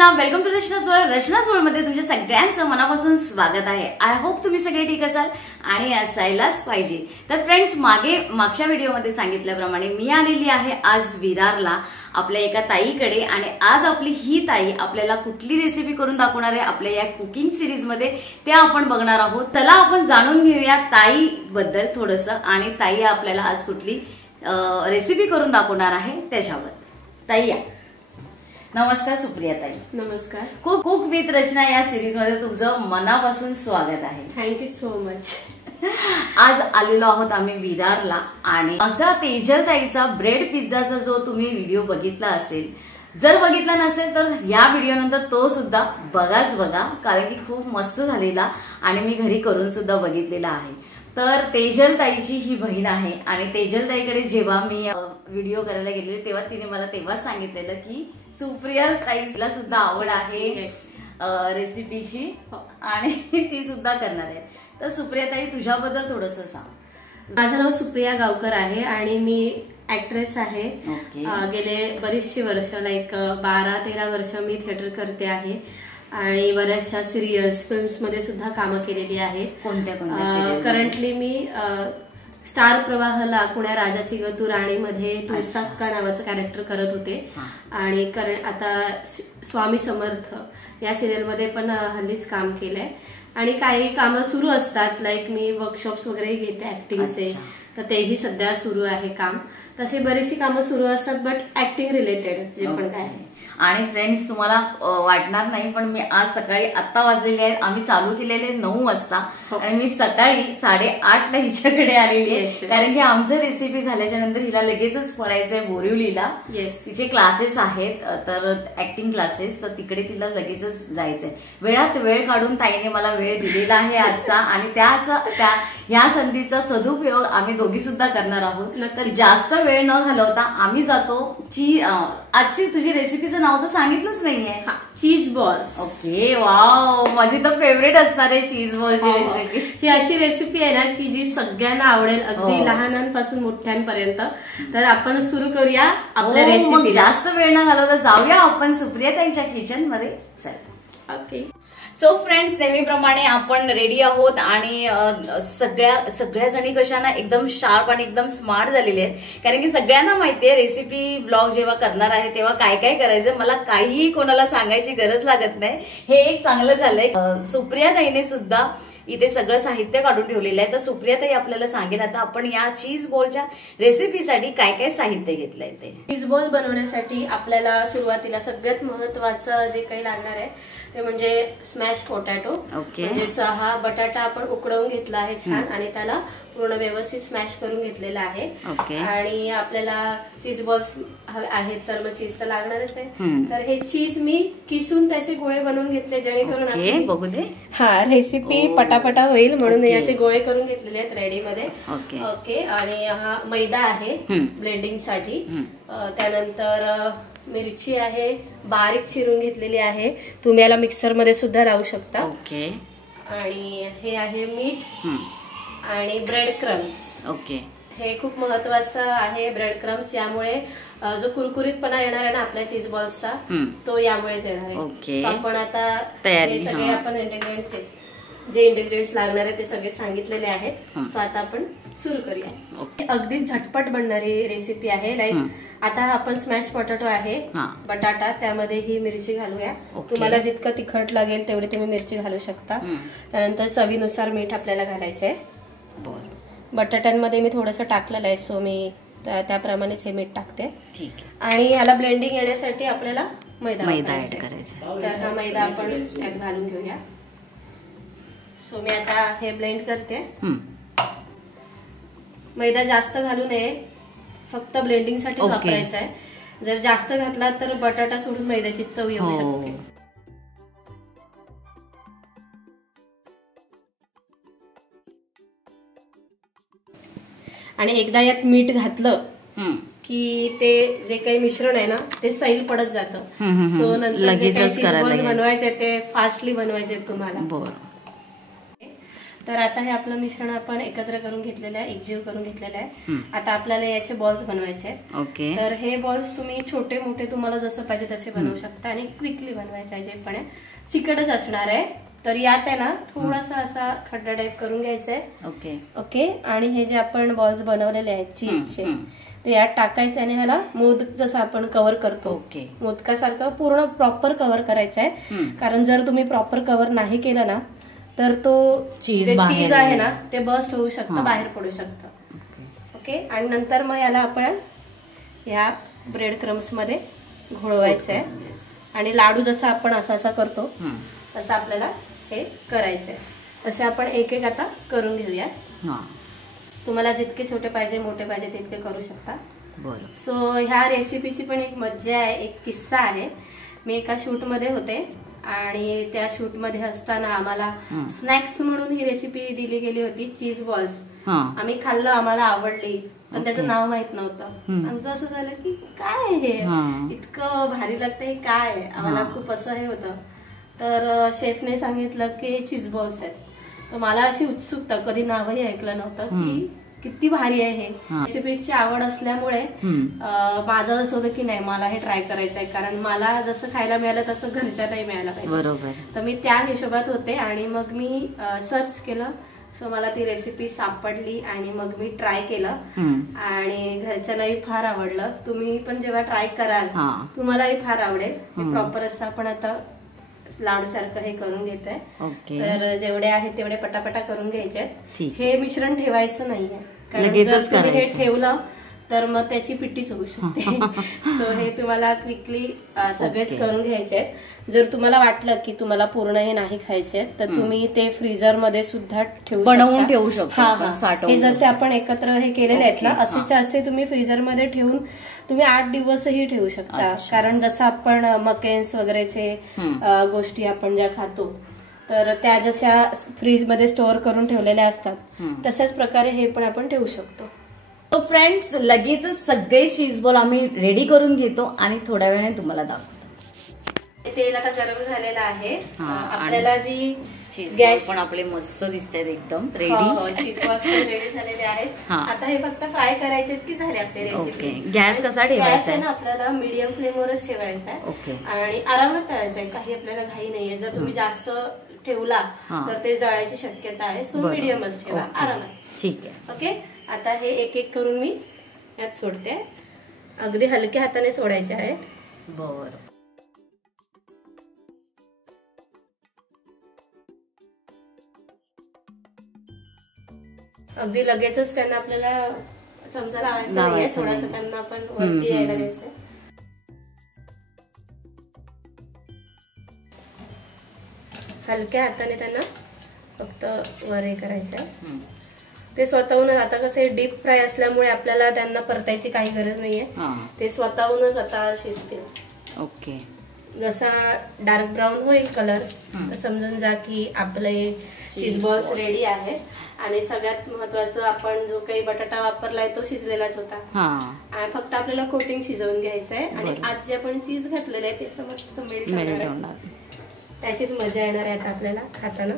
Rachana, welcome to Rachana world. Rachana world मध्ये तुमच्या सगळ्यांचं मनापासून स्वागत आहे. आय होप तुम्ही सगळे ठीक असाल आणि असायलाच पाहिजे. तर फ्रेंड्स, मागच्या व्हिडिओमध्ये सांगितल्याप्रमाणे मी आलेली आहे आज विरारला आपल्या एका ताईकडे. आणि आज आपली ही ताई आपल्याला कुठली रेसिपी करून दाखवणार आहे आपल्या या कुकिंग सिरीज मध्ये ते आपण बघणार आहोत. चला आपण जाणून घेऊया ताई बद्दल थोडंसं, आणि ताई आपल्याला आज कुठली रेसिपी करून दाखवणार आहे त्याच्यावर. ताई या. नमस्कार सुप्रिया ताई. नमस्कार. कुक विथ रचना या सिरीज मध्ये तुमचं मनापासून स्वागत आहे. Thank you so much. आज आलेलो आहोत आम्ही विरारला, आणि माझा तेजल ताईचा ब्रेड पिझ्झाचा जो तुम्ही व्हिडिओ बघितला असेल, जर बघितला नसेल तर या व्हिडिओ नंतर तो सुद्धा बघा, कारण की खूप मस्त झालेला आणि मी घरी करून सुद्धा बघितलेला आहे. तर तेजल ताईची ही बहीण आहे, आणि तेजल ताईकडे जेव्हा मी व्हिडिओ करायला गेलेले तेव्हा तिने मला तेव्हाच सांगितलेलं की सुप्रिया ताईला सुद्धा आवड आहे रेसिपीची आणि ती सुद्धा करणार आहे. तर सुप्रिया ताई, तुझ्याबद्दल थोडंसं सांग. माझं नाव सुप्रिया गावकर आहे आणि मी ऍक्ट्रेस आहे. गेले बरीचशी वर्ष, लाईक 12-13 वर्ष मी थिएटर करते आहे आणि बऱ्याचशा सिरियल्स, फिल्म्स मध्ये सुद्धा कामं केलेली आहे. कोणत्या करंटली मी स्टार प्रवाहला कुण्या राजाची गतू राणीमध्ये तुळसाक्का नावाचं कॅरेक्टर करत होते. आणि आता स्वामी समर्थ या सिरियलमध्ये पण हल्लीच काम केलंय. आणि काही कामं सुरू असतात, लाईक मी वर्कशॉप्स वगैरे घेते ऍक्टिंगचे, तर तेही सध्या सुरू आहे काम. तसे बरीचशी कामं सुरू असतात, बट ऍक्टिंग रिलेटेड जे पण काय. आणि फ्रेंड्स, तुम्हाला वाटणार नाही पण मी आज सकाळी आत्ता वाजलेले आहेत, आम्ही चालू केलेले 9 वाजता आणि मी सकाळी 8:30ला हिच्याकडे आलेली आहे. कारण की आमचं रेसिपी झाल्याच्या नंतर हिला लगेचच पडायचंय बोरिवलीला. तिचे क्लासेस आहेत, तर ऍक्टिंग क्लासेस, तर तिकडे तिला लगेचच जायचंय. वेळात वेळ काढून ताईने मला वेळ दिलेला आहे आजचा, आणि ह्या संधीचा सदुपयोग आम्ही दोघी सुद्धा करणार आहोत. तर जास्त वेळ न घालवता आम्ही जातो. आजची तुझी रेसिपीचं नाव तर सांगितलंच नाहीये. चीज बॉल्स. ओके, वाव, माझी तर फेवरेट असणार आहे चीज बॉलची रेसिपी. ही अशी रेसिपी आहे ना की जी सगळ्यांना आवडेल, अगदी लहानांपासून मोठ्यांपर्यंत. तर आपण सुरू करूया आपल्या रेसिपी. जास्त वेळ न घालवता जाऊया आपण सुप्रिया ताईच्या किचन मध्ये. चल. ओके. सो फ्रेंड्स, नेहमीप्रमाणे आपण रेडी आहोत, आणि सगळ्या जणी कशाना एकदम शार्प आणि एकदम स्मार्ट झालेले आहेत. कारण की सगळ्यांना माहितीये रेसिपी ब्लॉग जेव्हा करणार आहे तेव्हा काय काय करायचं, मला काहीही कोणाला सांगायची गरज लागत नाही. हे एक चांगलं झालंय. सुप्रिया ताईने सुद्धा इथे सगळं साहित्य काढून ठेवलेलं आहे. तर सुप्रिया ताई आपल्याला सांगेल आता आपण या चीज बॉलच्या रेसिपीसाठी काय काय साहित्य घेतलंय ते. चीज बॉल बनवण्यासाठी आपल्याला सुरुवातीला सगळ्यात महत्वाचं जे काही लागणार आहे ते म्हणजे स्मॅश पोटॅटो. म्हणजे हा बटाटा आपण उकडवून घेतला आहे छान, आणि त्याला पूर्ण व्यवस्थित स्मॅश करून घेतलेला आहे. आणि आपल्याला चीज बॉल्स आहेत तर मग चीज तर लागणारच आहे. तर हे चीज मी किसून त्याचे गोळे बनवून घेतले, जेणेकरून बघू दे हा रेसिपी पटापटा होईल म्हणून याचे गोळे करून घेतलेले आहेत रेडी मध्ये. ओके. आणि हा मैदा आहे ब्लेंडिंग साठी. त्यानंतर मिरची आहे बारीक चिरून घेतलेली आहे, तुम्ही याला मिक्सर मध्ये सुद्धा लावू शकता. ओके. आणि हे आहे मीठ आणि ब्रेड क्रम्स. ओके. हे खूप महत्वाचं आहे ब्रेड क्रम्स. यामुळे जो कुरकुरीतपणा येणार आहे ना आपल्या चीज बॉल्सचा, तो यामुळेच येणार आहे. आपण आता हे सगळे आपण इंग्रेडियंट्स जे इंग्रेडियंट्स लागणार आहे ते सगळे सांगितलेले आहेत. सो आता आपण सुरू करूया. अगदी झटपट बनणारी रेसिपी आहे. लाईक आता आपण स्मॅश पोटॅटो आहे बटाटा, त्यामध्ये ही मिरची घालूया. तुम्हाला जितकं तिखट लागेल तेवढी तुम्ही मिरची घालू शकता. त्यानंतर चवीनुसार मीठ आपल्याला घालायचंय. बटाट्यांमध्ये मी थोडंसं टाकलेलं आहे, सो मी त्याप्रमाणेच हे मीठ टाकते. ठीक. आणि ह्याला ब्लेंडिंग येण्यासाठी आपल्याला मैदा ऍड करायचा. तर हा मैदा आपण यात घालून घेऊया. सो मी आता हे ब्लेंड करते. मैदा जास्त घालू नये, फक्त ब्लेंडिंग साठी वापरायचा आहे. जर जास्त घातला तर बटाटा सोडून मैद्याची चव येऊ शकते. आणि एकदा यात मीठ घातलं की ते जे काही मिश्रण आहे ना ते सैल पडत जातं. सो नंतर जे काही चीज बॉल्स बनवायचे ते फास्टली बनवायचे तुम्हाला. तर आता हे आपलं मिश्रण आपण एकत्र करून घेतलेलं आहे, एकजीव करून घेतलेलं आहे. आता आपल्याला याचे बॉल्स बनवायचे आहेत. ओके. तर हे बॉल्स तुम्ही छोटे मोठे तुम्हाला जसं पाहिजे तसे बनवू शकता आणि क्विकली बनवायचे आहे. जे पण आहे चिकटच असणार आहे. तर यात आहे ना थोडासा असा खड्डा टाईप करून घ्यायचा आहे. Okay okay. आणि हे जे आपण बॉल्स बनवलेले आहेत चीजचे ते यात टाकायचे आणि ह्याला मोदक जसं आपण कव्हर करतो मोदकासारखं पूर्ण प्रॉपर कव्हर करायचं आहे. कारण जर तुम्ही प्रॉपर कव्हर नाही केलं ना तर तो चीज आहे ना ते बस्ट होऊ शकतं, बाहेर पडू शकतं. ओके. आणि नंतर मग याला आपण या ब्रेड क्रम्स मध्ये घोळवायचं आहे आणि लाडू जसा आपण असा असा करतो तसं आपल्याला हे करायचंय. असे आपण एक एक आता करून घेऊया. तुम्हाला जितके छोटे पाहिजे मोठे पाहिजे तितके करू शकता. सो ह्या रेसिपीची पण एक मज्जा आहे, एक किस्सा आहे. मी एका शूट मध्ये होते आणि त्या शूट मध्ये असताना आम्हाला स्नॅक्स म्हणून ही रेसिपी दिली गेली होती, चीज बॉल्स. आम्ही खाल्लं, आम्हाला आवडली, पण त्याचं नाव माहित नव्हतं. आमचं असं झालं की काय हे इतकं भारी लागतं, हे काय. आम्हाला खूप असं हे होतं. तर शेफने सांगितलं की चीज बॉल्स आहेत. तर मला अशी उत्सुकता, कधी नावही ऐकलं नव्हतं की किती भारी आहे हे. रेसिपीची आवड असल्यामुळे माझं असं होतं की नाही मला हे ट्राय करायचं आहे, कारण मला जसं खायला मिळालं तसं घरच्या नाही मिळायला पाहिजे. बरोबर. तर मी त्या हिशोबात होते आणि मग मी सर्च केलं. सो मला ती रेसिपी सापडली आणि मग मी ट्राय केलं आणि घरच्यांनाही फार आवडलं. तुम्ही पण जेव्हा ट्राय कराल तुम्हालाही फार आवडेल. हे प्रॉपर असं आपण आता लाडू सारखं हे करून घेतोय. तर जेवढे आहेत तेवढे पटापटा करून घ्यायचे. हे मिश्रण ठेवायचं नाहीये, कारण जर तुम्ही हे ठेवलं तर मग त्याची पिट्टीच होऊ शकते. सो हे तुम्हाला क्विकली सगळेच करून घ्यायचे. जर तुम्हाला वाटलं की तुम्हाला पूर्ण हे नाही खायचे तर तुम्ही ते फ्रीजर मध्ये सुद्धा बनवून ठेवू शकता. हे जसे आपण एकत्र हे केलेले आहेत ना असेच्या असे तुम्ही फ्रीजर मध्ये ठेवून तुम्ही 8 दिवसही ठेवू शकता. कारण जसं आपण मकेन्स वगैरेचे गोष्टी आपण ज्या खातो तर त्या जशा फ्रीज मध्ये स्टोअर करून ठेवलेल्या असतात तशाच प्रकारे हे पण आपण ठेवू शकतो. तो फ्रेंड्स लगेच सगळे चीज बॉल आम्ही रेडी करून घेतो आणि थोड्या वेळाने तुम्हाला दाखवतो. तेल आता गरम झालेलं आहे. आपल्याला जी गॅस पण आपले मस्त दिसतात एकदम रेडी. चीज बॉल्स पण रेडी झालेले आहेत. आता हे फक्त फ्राय करायचे की झाले आपले रेसिपी. गॅस कसा ठेवायचा आहे ना आपल्याला मीडियम फ्लेमवरच ठेवायचा आहे आणि आरामात तळायचं आहे. काही आपल्याला घाई नाहीये. जर तुम्ही जास्त ठेवला तर ते जळायची शक्यता आहे. सो मीडियमच ठेवा आरामात. ठीक आहे. ओके. आता हे एक एक करून मी यात सोडते. अगदी हलक्या हाताने सोडायचे आहेत. बरं. अगदी लगेचच त्यांना आपल्याला चमचा लावायचा नाहीये. थोडासा त्यांना आपण वरती यायला द्यायचंय. हलक्या हाताने त्यांना फक्त वर हे करायचंय. ते स्वतःहूनच आता कसे डीप फ्राय असल्यामुळे आपल्याला त्यांना परतायची काही गरज नाहीये. ते स्वतःहूनच आता शिजतील. ओके. जसा डार्क ब्राऊन होईल कलर तर समजून जा की आपले चीज बॉल्स रेडी आहेत. आणि सगळ्यात महत्वाचं आपण जो काही बटाटा वापरलाय तो शिजलेलाच होता. आणि फक्त आपल्याला कोटिंग शिजवून घ्यायचंय आणि आज जे आपण चीज घातलेलं आहे ते समस्त मेल्ट होणार. त्याचीच मजा येणार आहे आता आपल्याला खाताना.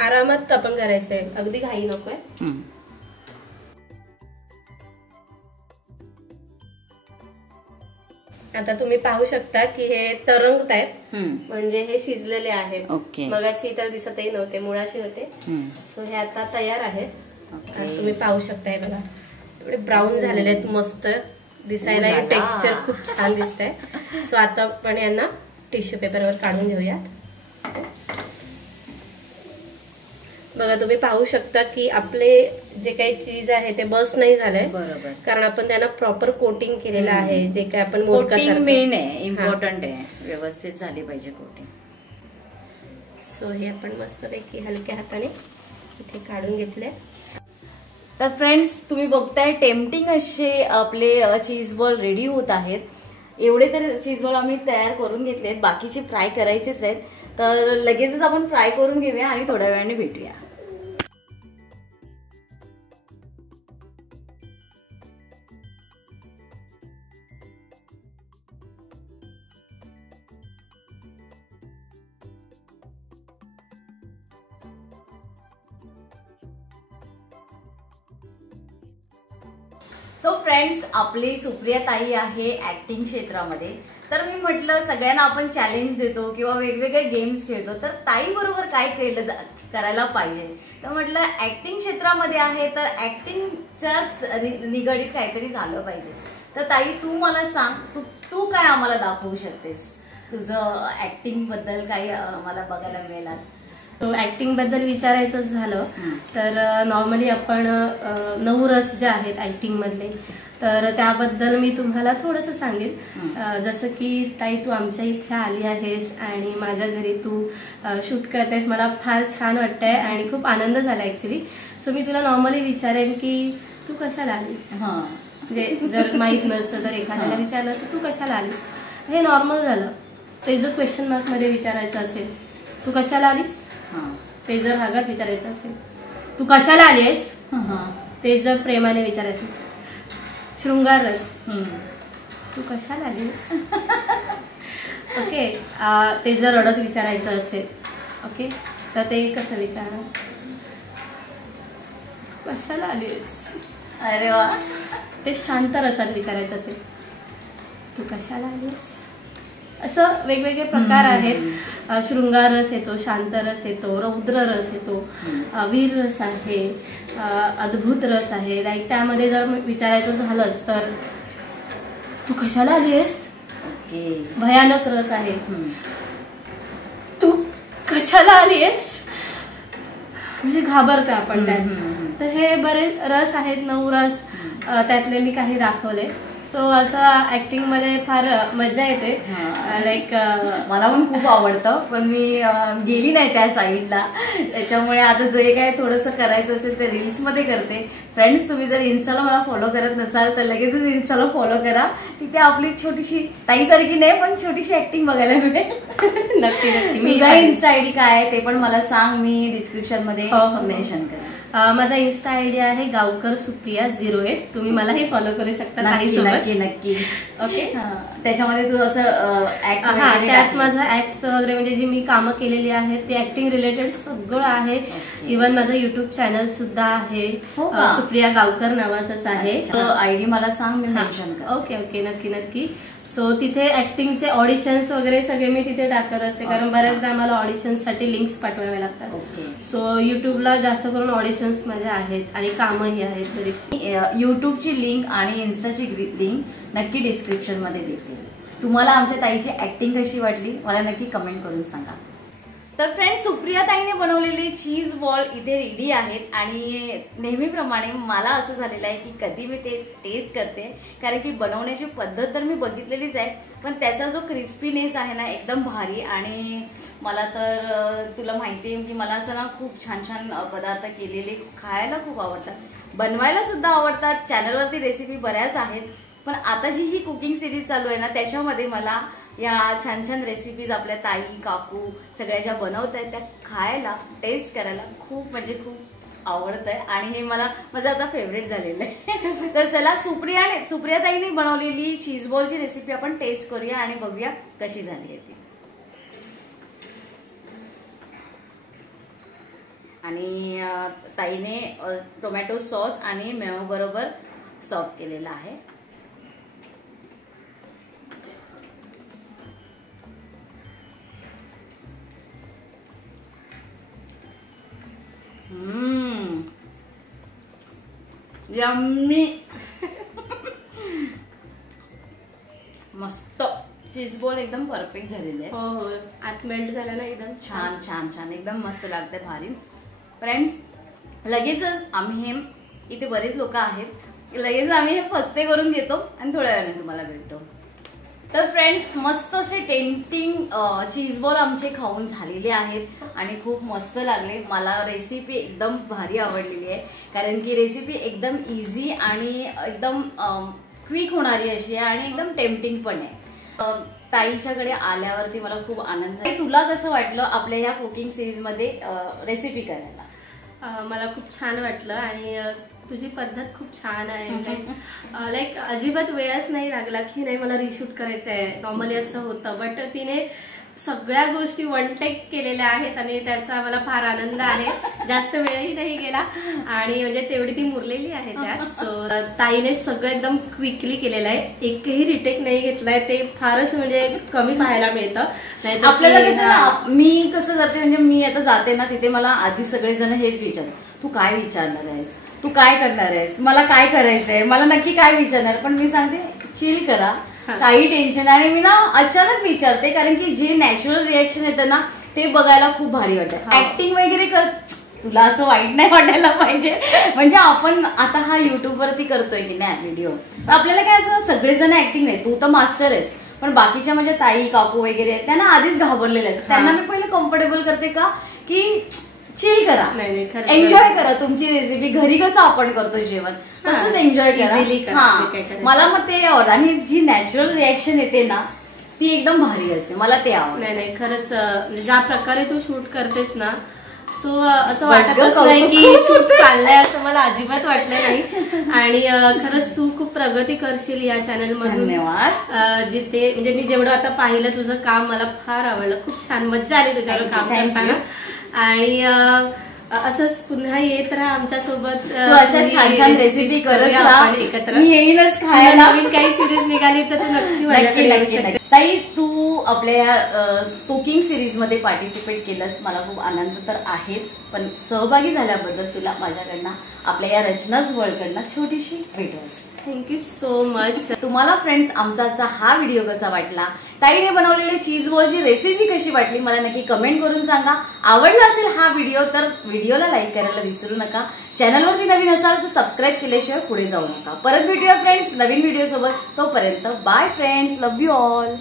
आरामात आपण करायचंय, अगदी घाई नकोय. आता तुम्ही पाहू शकता की हे तरंगत आहेत म्हणजे हे शिजलेले आहेत. मगाशी तर दिसतही नव्हते, मुळाशी होते. सो हे आता तयार आहेत. तुम्ही पाहू शकताय बघा एवढे ब्राऊन झालेले आहेत. मस्त दिसायला हे टेक्स्चर खूप छान दिसतंय. सो आता आपण यांना टिश्यू पेपरवर काढून घेऊयात. बघा तुम्ही पाहू शकता की आपले जे काही चीज आहे ते बस्ट नाही झालंय. बरोबर. कारण आपण त्यांना प्रॉपर कोटिंग केलेलं आहे. जे काही आपण मोदकासारखं मेन आहे, इम्पॉर्टंट आहे. व्यवस्थित झाली पाहिजे कोटिंग. सो हे आपण मस्तपैकी हलक्या हाताने इथे काढून घेतले. तर फ्रेंड्स तुम्ही बघताय टेम्पटिंग असे आपले चीज बॉल रेडी होत आहेत. एवढे तर चीज बॉल आम्ही तयार करून घेतलेत, बाकीचे फ्राय करायचेच आहेत. तर लगेचच आपण फ्राय करून घेऊया आणि थोड्या वेळाने भेटूया. सो फ्रेंड्स, आपली सुप्रिया ताई आहे ऍक्टिंग क्षेत्रामध्ये. तर मी म्हटलं सगळ्यांना आपण चॅलेंज देतो किंवा वेगवेगळे गेम्स खेळतो, तर ताई बरोबर काय करायला पाहिजे. तर म्हटलं ऍक्टिंग क्षेत्रामध्ये आहे तर ऍक्टिंगच्याच निगडीत काहीतरी झालं पाहिजे. तर ताई, तू मला सांग, तू काय आम्हाला दाखवू शकतेस, तुझं ऍक्टिंग बद्दल काही मला बघायला मिळेल आज. तो ऍक्टिंग बद्दल विचारायचं झालं तर नॉर्मली आपण 9 रस जे आहेत ऍक्टिंग मधले, तर त्याबद्दल मी तुम्हाला थोडंसं सांगेन. जसं की ताई, तू आमच्या इथे आली आहेस आणि माझ्या घरी तू शूट करतेस, मला फार छान वाटतंय आणि खूप आनंद झाला ऍक्च्युली. सो मी तुला नॉर्मली विचारेन की तू कशाला आलीस, म्हणजे जर माहीत नसतं तर एखाद्याला विचारलं असतं तू कशाला आलीस, हे नॉर्मल झालं. ते जर क्वेश्चन मार्क मध्ये विचारायचं असेल तू कशाला आलीस, ते जर भागात विचारायचं असेल तू कशाला आलीस, ते जर प्रेमाने विचारायचं, शृंगार रस तू कशाला आलीस, ओके. ते जर रडत विचारायचं असेल, ओके, तर ते कसं विचारणार, कशाला आलीस. अरे वा. ते शांत रसात विचारायचं असेल तू कशाला आलीस. असं वेगवेगळे प्रकार आहेत. शृंगार रस येतो, शांत रस येतो, रौद्र रस येतो, वीर रस आहे, अद्भुत रस आहे. लाईक त्यामध्ये जर विचारायचं झालंच तर तू कशाला आलीस. भयानक रस आहे, तू कशाला आलीस, म्हणजे घाबरतो आपण त्यात. तर हे बरेच रस आहेत, 9 रस, त्यातले मी काही दाखवले. सो असं ऍक्टिंग मध्ये फार मजा येते. लाईक मला पण खूप आवडतं, पण मी गेली नाही त्या साईडला. त्याच्यामुळे आता जे काय थोडंसं करायचं असेल ते रील्स मध्ये करते. फ्रेंड्स, तुम्ही जर इन्स्टाला मला फॉलो करत नसाल तर लगेचच इन्स्टाला फॉलो करा. तिथे आपली छोटीशी, ताईसारखी नाही पण छोटीशी ऍक्टिंग बघायला मिळेल. नक्की नक्की. तुझा इन्स्टा आयडी काय आहे ते पण मला सांग, मी डिस्क्रिप्शन मध्ये मेन्शन करेन. माझा इन्स्टा आयडी आहे गावकर सुप्रिया 08. तुम्ही मलाही फॉलो करू शकता. नक्की नक्की. ओके. त्याच्यामध्ये तू असं त्यात माझं ऍक्ट वगैरे म्हणजे जी मी कामं केलेली आहेत ते ऍक्टिंग रिलेटेड सगळं आहे. इव्हन माझं युट्यूब चॅनल सुद्धा आहे, सुप्रिया गावकर नावाचंच आहे. आयडी मला सांग, मी मेन्शन कर. ओके ओके, नक्की नक्की. सो तिथे ऍक्टिंगचे ऑडिशन्स वगैरे सगळे मी तिथे टाकत असते, कारण बऱ्याचदा आम्हाला ऑडिशन्ससाठी लिंक्स पाठवावे लागतात. सो युट्यूबला जास्त करून ऑडिशन्स माझ्या आहेत आणि कामही आहेत बरीचशी. युट्यूबची लिंक आणि इन्स्टाची लिंक नक्की डिस्क्रिप्शन मध्ये देते. तुम्हाला आमच्या ताईची ऍक्टिंग कशी वाटली मला नक्की कमेंट करून सांगा. तर फ्रेंड्स, सुप्रिया ताईने बनवलेले चीज बॉल इथे रेडी आहेत आणि नेहमीप्रमाणे मला असं झालेलं आहे की कधी मी ते टेस्ट करते, कारण की बनवण्याची पद्धत तर मी बघितलेलीच आहे, पण त्याचा जो क्रिस्पीनेस आहे ना एकदम भारी. आणि मला तर तुला माहिती आहे की मला असं ना खूप छान छान पदार्थ केलेले खायला खूप आवडतात, बनवायला सुद्धा आवडतात. चॅनलवरती रेसिपी बऱ्याच आहेत, पण आता जी ही कुकिंग सिरीज चालू आहे ना त्याच्यामध्ये मला या छान छान रेसिपीज आपल्या ताई काकू सगळ्या ज्या बनवत आहेत त्या खायला टेस्ट करायला खूप म्हणजे खूप आवडत आहे आणि हे मला माझं आता फेवरेट झालेलं आहे. तर चला, सुप्रिया ताईने बनवलेली चीज बॉलची रेसिपी आपण टेस्ट करूया आणि बघूया कशी झाली आहे ती. आणि ताईने टोमॅटो सॉस आणि मेयो बरोबर सर्व केलेला आहे. यम्मी. मस्त चीज बॉल एकदम परफेक्ट झालेले आहे. हो, आत मेल्ट झाला ना एकदम छान छान छान, एकदम मस्त लागते, भारी. फ्रेंड्स, लगेचच आम्ही हे इथे बरेच लोक आहेत, लगेच आम्ही हे फस्ते करून घेतो आणि थोड्या वेळाने तुम्हाला भेटतो. तर फ्रेंड्स, मस्त असे टेम्पटिंग चीज बॉल आमचे खाऊन झालेले आहेत आणि खूप मस्त लागले. मला रेसिपी एकदम भारी आवडलेली आहे, कारण की रेसिपी एकदम इझी आणि एकदम क्विक होणारी अशी आहे आणि एकदम टेम्पटिंग पण आहे. ताईच्याकडे आल्यावरती मला खूप आनंद झाला. तुला कसं वाटलं आपल्या ह्या कुकिंग सिरीज मध्ये रेसिपी करायला? मला खूप छान वाटलं आणि तुझी पद्धत खूप छान आहे. लाईक अजिबात वेळच नाही लागला की नाही मला रिशूट करायचं आहे. नॉर्मली असं होतं, बट तिने सगळ्या गोष्टी वन टेक केलेल्या आहेत आणि त्याचा मला फार आनंद आहे. जास्त वेळही नाही गेला आणि म्हणजे तेवढी ती मुरलेली आहे त्यात. सो ताईने सगळं एकदम क्विकली केलेलं आहे. एकही रिटेक नाही घेतलाय. ते फारच म्हणजे कमी पाहायला मिळतं. नाही आपल्याला कसं मी कसं करते म्हणजे मी आता जाते ना तिथे मला आधी सगळेजण हेच विचारतात, तू काय विचारणार आहेस, तू काय करणार आहेस, मला काय करायचंय, मला नक्की काय विचारणार. पण मी सांगते चिल करा, काही टेन्शन. आणि मी ना अचानक विचारते कारण की जे नॅचरल रिएक्शन येतं ना ते बघायला खूप भारी वाटतं. ऍक्टिंग वगैरे कर, तुला असं वाईट नाही वाटायला पाहिजे. म्हणजे आपण आता हा युट्यूब वरती करतोय की नाही व्हिडिओ, तर आपल्याला काय असं सगळेजण ऍक्टिंग नाही, तू तर मास्टर आहेस. पण बाकीच्या म्हणजे ताई काकू वगैरे आहेत त्यांना आधीच घाबरलेले असतात. त्यांना मी पहिलं कम्फर्टेबल करते का की चिल करा, एन्जॉय करा तुमची रेसिपी. घरी कसं आपण करतो जेवण तसंच एन्जॉय करा. मला मग ते आवडतं. आणि जी नॅचरल रिएक्शन येते ना ती एकदम भारी असते, मला ते आवडतं. नाही खरंच ज्या प्रकारे तू शूट करतेस ना, सो असं वाटतच नाही की शूट चाललंय असं मला अजिबात वाटलं नाही. आणि खरंच तू खूप प्रगती करशील या चॅनल मधून. धन्यवाद. जिथे म्हणजे मी जेवढं आता पाहिलं तुझं काम मला फार आवडलं. खूप छान मज्जा आली तुझ्यावर काम करताना. आणि असंच पुन्हा येत राहा आमच्यासोबत. अशा छान छान रेसिपी करत राहा, एकत्र मी येईनच खायला. नवीन काही सिरीज निघाली तर तू नक्की. ताई तू आपल्या कुकिंग सिरीज मध्ये पार्टिसिपेट केलंस, मला खूप आनंद तर आहेच. पण सहभागी झाल्याबद्दल तुला माझ्याकडनं आपल्या या रचनाच वर्ल्डकडनं छोटीशी भेट असते. Thank you so much. तुम्हाला फ्रेंड्स आमचा हा व्हिडिओ कसा वाटला, ताईने बनवलेले चीज बॉलची रेसिपी कशी वाटली मला नक्की कमेंट करून सांगा. आवडला असेल हा व्हिडिओ तर व्हिडिओला लाईक करायला विसरू नका. चॅनलवरती नवीन असाल तर सबस्क्राईब केल्याशिवाय पुढे जाऊ नका. परत भेटूया फ्रेंड्स नवीन व्हिडिओ सोबत. तोपर्यंत bye friends, love you all.